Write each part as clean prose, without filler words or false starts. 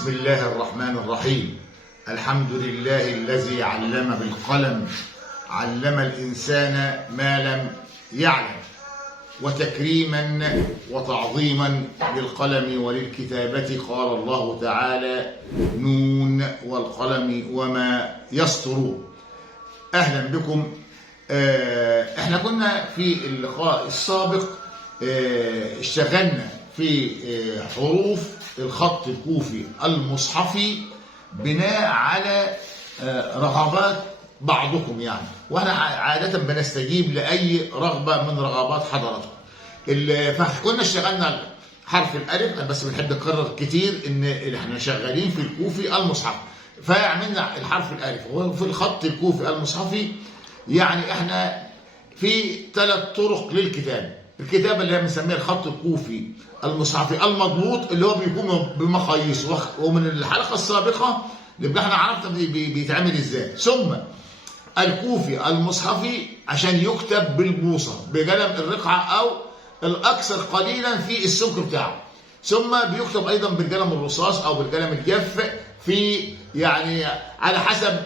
بسم الله الرحمن الرحيم. الحمد لله الذي علم بالقلم، علم الإنسان ما لم يعلم، وتكريما وتعظيما للقلم وللكتابة قال الله تعالى: نون والقلم وما يسطرون. أهلا بكم. احنا كنا في اللقاء السابق اشتغلنا في حروف الخط الكوفي المصحفي بناء على رغبات بعضكم، يعني واحنا عادة بنستجيب لأي رغبة من رغبات حضراتكم. فكنا اشتغلنا حرف الألف، أنا بس بنحب نكرر كتير إن احنا شغالين في الكوفي المصحفي، فعملنا الحرف الألف وفي الخط الكوفي المصحفي. يعني احنا في 3 طرق للكتابة. الكتابة اللي هي بنسميها الخط الكوفي المصحفي المضبوط، اللي هو بيكون بمقاييس، ومن الحلقة السابقة يبقى احنا عرفنا بيتعمل ازاي. ثم الكوفي المصحفي عشان يكتب بالبوصة بقلم الرقعة او الاكثر قليلا في السمك بتاعه، ثم بيكتب ايضا بالقلم الرصاص او بالقلم الجاف، في يعني على حسب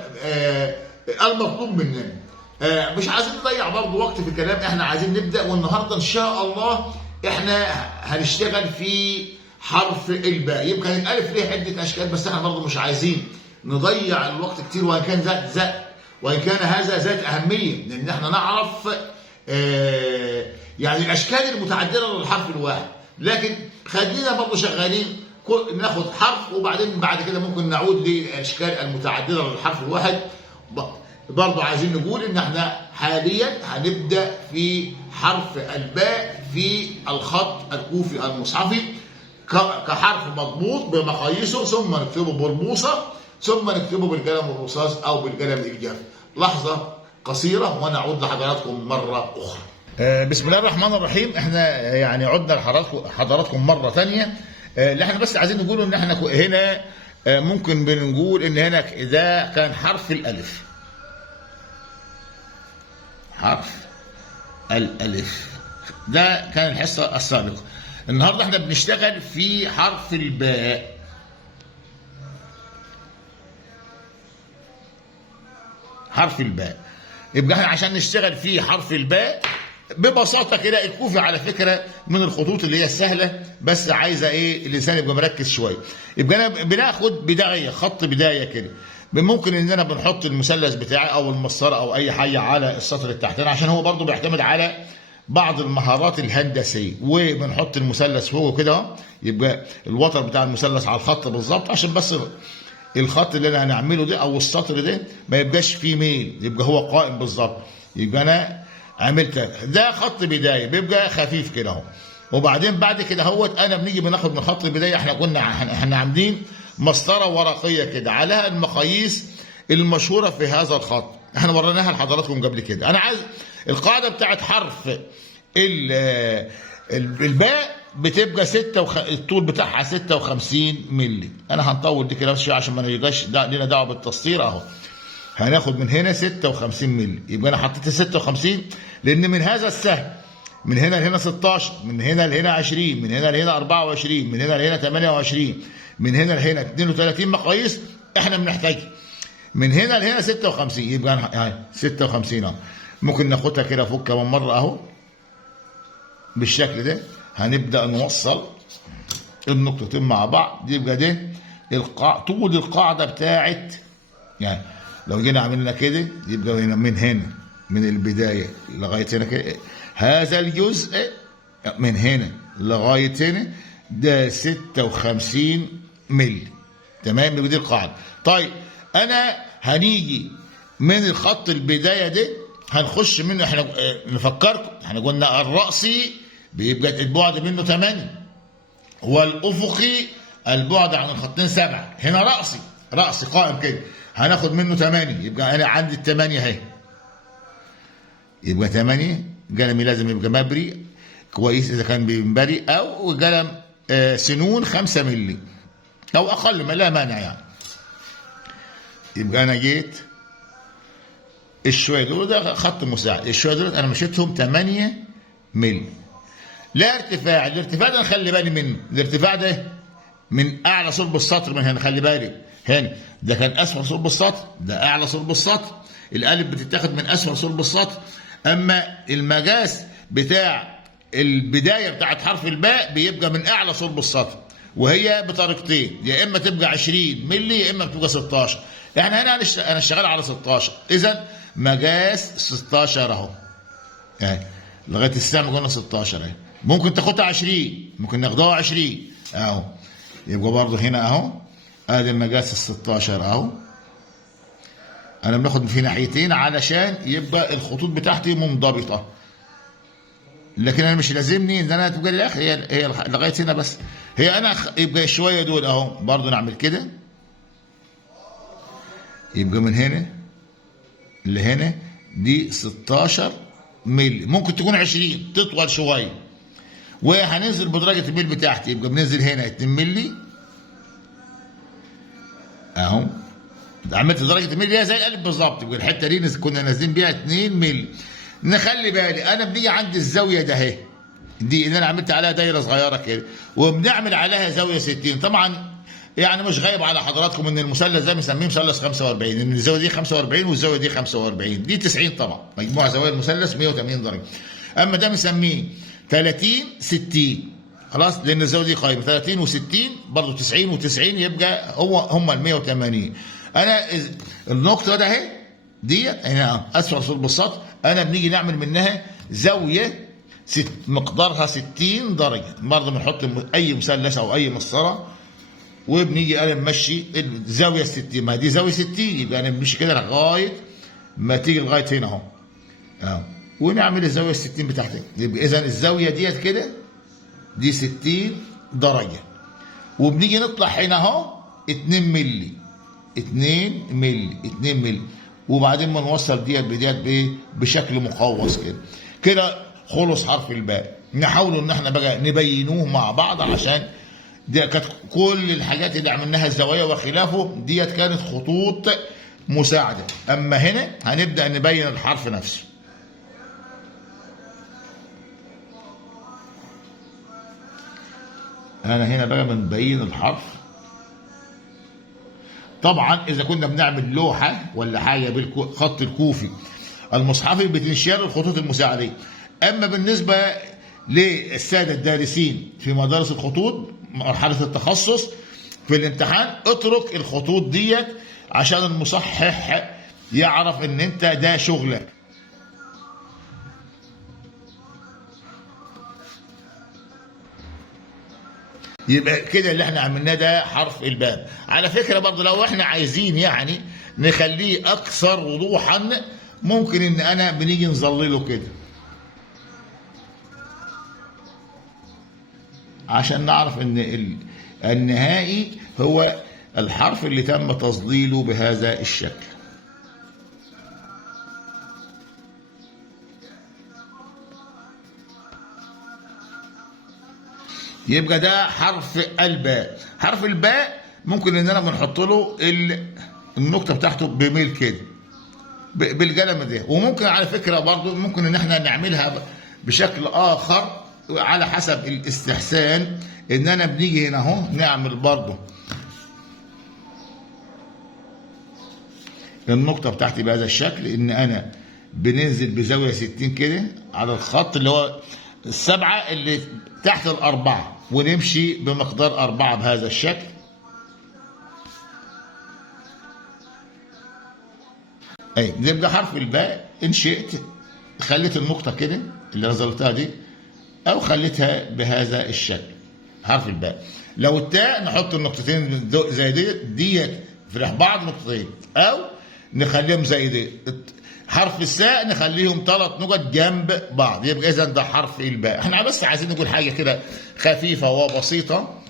المطلوب مننا. مش عايزين نضيع برضه وقت في الكلام، احنا عايزين نبدا. والنهارده ان شاء الله احنا هنشتغل في حرف الباء. يمكن الالف ليه عده اشكال، بس احنا برضه مش عايزين نضيع الوقت كتير، وان كان هذا ذات اهميه، لان احنا نعرف يعني الاشكال المتعدده للحرف الواحد. لكن خلينا برضه شغالين ناخد حرف، وبعدين بعد كده ممكن نعود للاشكال المتعدده للحرف الواحد. برضه عايزين نقول ان احنا حاليا هنبدا في حرف الباء في الخط الكوفي المصحفي كحرف مضبوط بمقاييسه، ثم نكتبه بالبوصه، ثم نكتبه بالقلم الرصاص او بالقلم الجاف. لحظه قصيره ونعود لحضراتكم مره اخرى. بسم الله الرحمن الرحيم. احنا يعني عدنا لحضراتكم مره ثانيه. اللي احنا بس عايزين نقوله ان احنا هنا ممكن بنقول ان هنا ده كان حرف الالف، حرف الألف ده كان الحصة السابقة. النهاردة احنا بنشتغل في حرف الباء. حرف الباء يبقى احنا عشان نشتغل في حرف الباء ببساطة كده، الكوفي على فكرة من الخطوط اللي هي السهلة، بس عايزة ايه اللسان يبقى مركز شوية. يبقى انا بناخد بداية، خط بداية كده. ممكن اننا بنحط المثلث بتاعي او المسطره او اي حاجه على السطر التحتاني، عشان هو برضو بيعتمد على بعض المهارات الهندسيه، وبنحط المثلث فوق كده، يبقى الوتر بتاع المثلث على الخط بالظبط، عشان بس الخط اللي انا هنعمله ده او السطر ده ما يبقاش فيه ميل، يبقى هو قائم بالظبط. يبقى انا عملت ده خط بدايه بيبقى خفيف كده اهو. وبعدين بعد كده اهوت انا بنيجي بناخد من خط البدايه، احنا عاملين مسطره ورقيه كده عليها المقاييس المشهوره في هذا الخط، احنا وريناها لحضراتكم قبل كده. انا عايز القاعده بتاعت حرف الباء بتبقى الطول بتاعها 56 مللي. انا هنطول دي كده شويه عشان ما نيجاش لنا دعوه بالتسطير اهو. هناخد من هنا 56 مللي، يبقى انا حطيت 56 لان من هذا السهم من هنا لهنا 16، من هنا لهنا 20، من هنا لهنا 24، من هنا لهنا 28، من هنا لهنا 32 مقاييس احنا بنحتاجها. من هنا لهنا 56، يبقى اهي 56 اهو. ممكن ناخدها كده فوق كمان مره اهو بالشكل ده. هنبدا نوصل النقطتين مع بعض، يبقى ده طول القاعده بتاعت، يعني لو جينا عملنا كده يبقى هنا من البدايه لغايه هنا كده، هذا الجزء من هنا لغايه هنا ده 56 مللي. تمام، يبقى دي القاعده. طيب انا هنيجي من الخط البدايه ده هنخش منه. احنا نفكركم احنا قلنا الرأسي بيبقى البعد منه 8، والافقي البعد عن الخطين 7. هنا رأسي قائم كده هناخد منه 8، يبقى انا عندي ال8 اهي. يبقى 8 قلمي لازم يبقى مبري كويس اذا كان بينبري، او قلم سنون 5 مللي او اقل، ما لا مانع يعني. يبقى انا جيت الشويه دول، ده خط مساعد، الشويه دول انا مشيتهم 8 مللي. لا ارتفاع، الارتفاع ده نخلي بالي منه. الارتفاع ده من اعلى صلب السطر من هنا، خلي بالك هنا ده كان اسفل صلب السطر، ده اعلى صلب السطر. الالف بتتاخد من اسفل صلب السطر، اما المجاز بتاع البدايه بتاعت حرف الباء بيبقى من اعلى صلب السطر، وهي بطريقتين، يا اما تبقى 20 مللي يا اما بتبقى 16. يعني هنا انا شغال على 16، اذا مجاز 16 اهو، اهي لغايه الساعه قلنا 16 اهي. ممكن تاخدها 20، ممكن ناخدها 20 اهو، يبقى برضه هنا اهو ادي المجاز ال 16 اهو. انا بناخد في ناحيتين علشان يبقى الخطوط بتاعتي منضبطه، لكن انا مش لازمني ان انا تبقى للاخر، هي لغايه هنا بس. هي انا يبقى شويه دول اهو، برضه نعمل كده، يبقى من هنا لهنا دي 16 مللي، ممكن تكون 20 تطول شويه. وهننزل بدرجه الميل بتاعتي، يبقى بننزل هنا 2 مللي اهو، عملت درجه الميل هي زي القلب بالظبط، يبقى الحته دي كنا نازلين بيها 2 مللي. نخلي بالي انا بنيجي عند الزاويه ده اهي، دي اللي انا عملت عليها دايره صغيره كده، وبنعمل عليها زاويه 60. طبعا يعني مش غايب على حضراتكم ان المثلث ده بنسميه مثلث 45، ان الزاويه دي 45 والزاويه دي 45، دي 90 طبعا، مجموع زوايا المثلث 180 درجه. اما ده بنسميه 30 60 خلاص، لان الزاويه دي قايمه 30 و60 برضه 90 و90، يبقى هم ال 180. انا النقطه ده اهي دي هنا اسفل صلب السطر، انا بنيجي نعمل منها زاويه مقدارها 60 درجه، برضه بنحط اي مثلث او اي مسطره وبنيجي انا نمشي الزاويه 60، ما دي زاويه 60، يبقى انا بنمشي كده لغايه ما تيجي لغايه هنا اهو، ونعمل الزاويه 60 بتاعتها. يبقى اذا الزاويه ديت كده دي 60 درجه، وبنيجي نطلع هنا اهو 2 مللي 2 مللي 2 مللي، وبعدين ما نوصل ديت بديت بايه؟ بشكل مقوس كده. كده خلص حرف الباء. نحاول ان احنا بقى نبينوه مع بعض، عشان دي كانت كل الحاجات اللي عملناها الزوايا وخلافه ديت كانت خطوط مساعده، اما هنا هنبدا نبين الحرف نفسه. انا هنا بقى بنبين الحرف. طبعا اذا كنا بنعمل لوحه ولا حاجه بالخط الكوفي المصحفي بتنشال الخطوط المساعديه، اما بالنسبه للساده الدارسين في مدارس الخطوط مرحله التخصص في الامتحان، اترك الخطوط ديت عشان المصحح يعرف ان انت ده شغلك. يبقى كده اللي احنا عملناه ده حرف الباء. على فكره برضه لو احنا عايزين يعني نخليه اكثر وضوحا، ممكن ان انا بنيجي نظلله كده عشان نعرف ان النهائي هو الحرف اللي تم تظليله بهذا الشكل. يبقى ده حرف الباء. حرف الباء ممكن ان انا بنحط له النقطه بتاعته بميل كده بالقلم ده، وممكن على فكره برضو ممكن ان احنا نعملها بشكل اخر على حسب الاستحسان، ان انا بنيجي هنا اهو نعمل برضو النقطه بتاعتي بهذا الشكل، ان انا بننزل بزاويه 60 كده على الخط اللي هو السبعه اللي تحت الاربعه، ونمشي بمقدار 4 بهذا الشكل. اي يبقى حرف الباء ان شئت خليت النقطه كده اللي نزلتها دي، او خليتها بهذا الشكل حرف الباء. لو التاء نحط النقطتين زي ديت في بعض نقطتين، او نخليهم زي دي. حرف الساء نخليهم 3 نقط جنب بعض. يبقى اذا ده حرف الباء. احنا بس عايزين نقول حاجه كده خفيفه وبسيطه،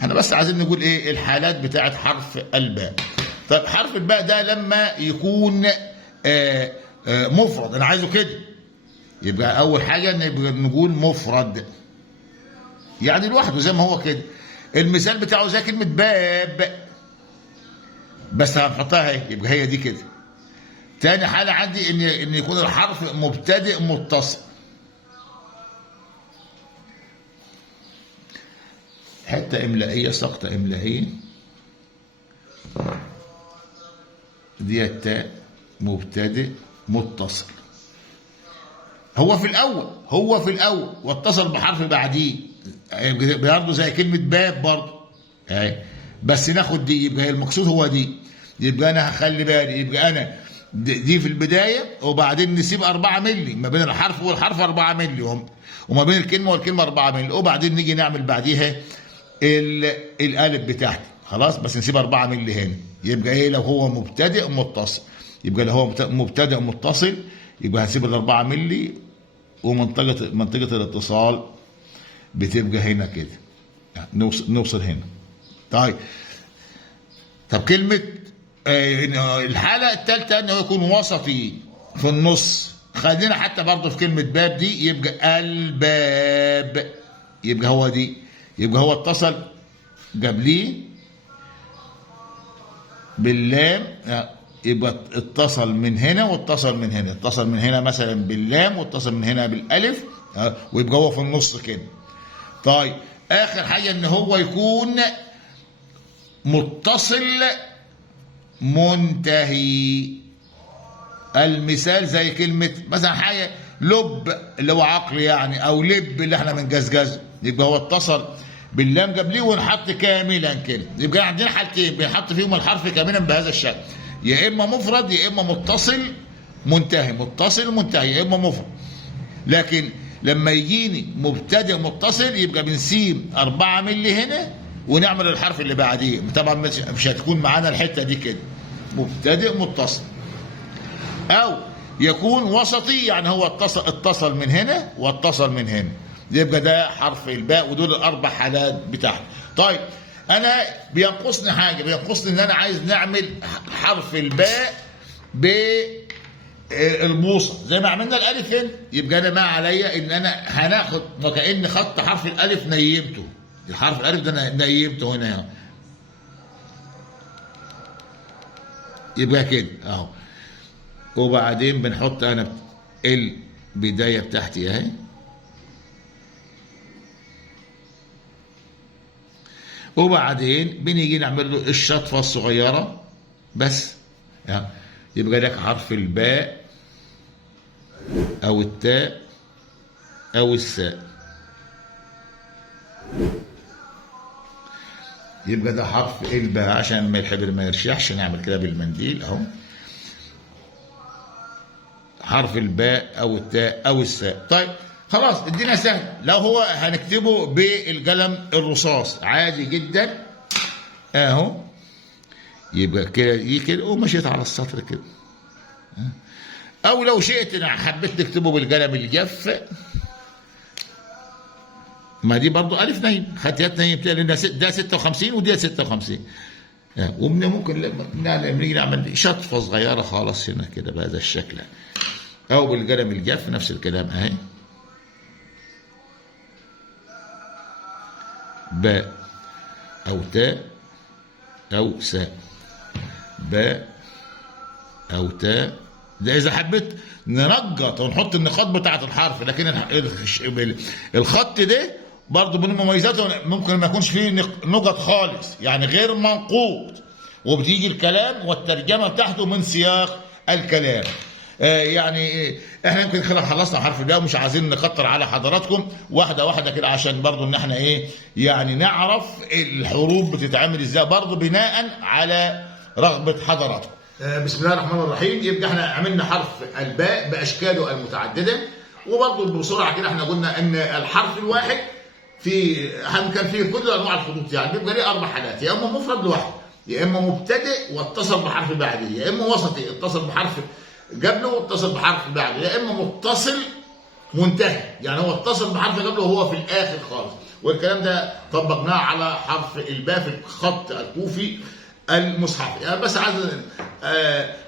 احنا بس عايزين نقول ايه الحالات بتاعت حرف الباء. طيب حرف الباء ده لما يكون مفرد، انا عايزه كده، يبقى اول حاجه نقول مفرد يعني لوحده زي ما هو كده. المثال بتاعه زي كلمه باب، بس هنحطها اهي، يبقى هي دي كده. تاني حاله عندي ان يكون الحرف مبتدئ متصل، حتة إملائية، سقطة إملائية. دي التاء مبتدئ متصل. هو في الأول واتصل بحرف بعديه، برضه زي كلمة باب برضه اهي، بس ناخد دي، يبقى المقصود هو دي. يبقى أنا هخلي بالي، يبقى أنا دي في البداية، وبعدين نسيب 4 مللي ما بين الحرف والحرف، 4 مللي، وما بين الكلمة والكلمة 4 مللي، وبعدين نيجي نعمل بعديها الألف بتاعتي خلاص، بس نسيب 4 مللي هنا. يبقى إيه لو هو مبتدئ متصل؟ يبقى لو هو مبتدئ متصل يبقى هنسيب ال4 مللي، ومنطقة الاتصال بتبقى هنا كده، نوصل هنا. طب كلمة الحالة الثالثة انه يكون وسطي في النص. خلينا حتى برضه في كلمة باب دي، يبقى الباب، يبقى هو دي، يبقى هو اتصل قبليه باللام، يبقى اتصل من هنا واتصل من هنا، اتصل من هنا مثلا باللام واتصل من هنا بالالف، ويبقى هو في النص كده. طيب اخر حاجه ان هو يكون متصل منتهي. المثال زي كلمه مثلا حاجه لب اللي هو عقل يعني، او لب اللي احنا بنجزجزه، يبقى هو اتصل باللام قبليه ونحط كاملا كده. يبقى عندنا حالتين بنحط فيهم الحرف كاملا بهذا الشكل، يا اما مفرد يا اما متصل منتهي، متصل منتهي يا اما مفرد. لكن لما يجيني مبتدئ متصل يبقى بنسيب 4 مللي هنا ونعمل الحرف اللي بعديه. طبعا مش هتكون معانا الحته دي كده، مبتدئ متصل. او يكون وسطي، يعني هو اتصل من هنا واتصل من هنا، يبقى ده حرف الباء. ودول ال4 حالات بتاعتي. طيب انا بينقصني حاجه، بينقصني ان انا عايز نعمل حرف الباء بالبوصه زي ما عملنا الالف هنا. يبقى انا ما عليا ان انا هناخد وكأن خط حرف الالف نيمته، الحرف الالف ده نيمته هنا اهو، يبقى كده اهو. وبعدين بنحط انا البدايه بتاعتي اهي، وبعدين بنيجي نعمل له الشطفه الصغيره بس. يبقى لك حرف الباء او التاء او الساء، يبقى ده حرف الباء. عشان ما الحبر ما يرشحش نعمل كده بالمنديل اهو، حرف الباء او التاء او الساء. طيب خلاص الدنيا سهل. لو هو هنكتبه بالقلم الرصاص عادي جدا اهو، يبقى كده كده ومشيت على السطر كده. او لو شئت انا حبيت نكتبه بالقلم الجاف، ما دي برضو الف نايم، خطيات نايم، لان ده 56 ودي 56. وممكن لما نيجي نعمل شطفه صغيره خالص هنا كده بهذا الشكل، او بالقلم الجاف نفس الكلام اهي، باء او تاء او ساء، باء او تاء. ده اذا حبيت ننقط ونحط النقاط بتاعه الحرف. لكن الخط ده برضه من مميزاته ممكن ما يكونش فيه نقط خالص، يعني غير منقوط، وبتيجي الكلام والترجمه بتاعته من سياق الكلام. يعني احنا يمكن خلصنا حرف الباء، ومش عايزين نكتر على حضراتكم، واحده واحده كده عشان برضو ان احنا يعني نعرف الحروف بتتعمل ازاي، برضو بناء على رغبه حضراتكم. بسم الله الرحمن الرحيم. يبقى احنا عملنا حرف الباء باشكاله المتعدده، وبرضو بسرعه كده احنا قلنا ان الحرف الواحد كان فيه كل انواع الخطوط، يعني بيبقى ليه 4 حالات، يا اما مفرد لوحده، يا اما مبتدئ واتصل بحرف بعديه، يا اما وسطي اتصل بحرف قبله واتصل بحرف بعده، يا اما متصل منتهي، يعني هو اتصل بحرف قبله وهو في الاخر خالص. والكلام ده طبقناه على حرف الباء في الخط الكوفي المصحفي. يعني بس عايز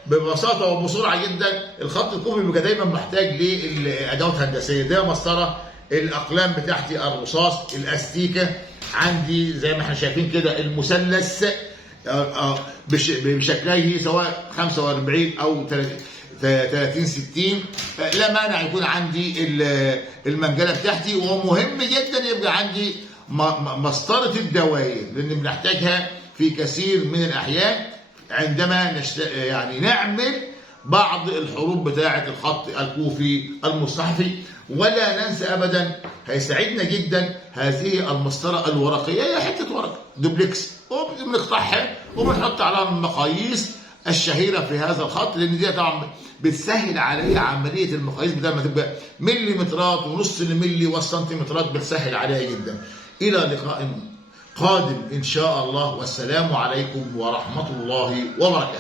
ببساطه وبسرعه جدا، الخط الكوفي بيبقى دايما محتاج لادوات هندسيه، ده مسطره، الاقلام بتاعتي الرصاص، الاستيكه عندي زي ما احنا شايفين كده، المثلث بشكليه سواء 45 او 30 60، لا مانع يكون عندي المنجله بتاعتي. ومهم جدا يبقى عندي مسطرة الدوائر، لأن بنحتاجها في كثير من الأحيان عندما يعني نعمل بعض الحروف بتاعة الخط الكوفي المصحفي. ولا ننسى أبدا، هيساعدنا جدا هذه المسطرة الورقية، هي حتة ورق دوبلكس وبنقطعها وبنحط عليها المقاييس الشهيرة في هذا الخط، لأن دي طبعا بتسهل عليا عملية المقاييس، بدل ما تبقى مليمترات ونص الملي والسنتيمترات بتسهل عليها جدا. إلى لقاء قادم إن شاء الله، والسلام عليكم ورحمة الله وبركاته.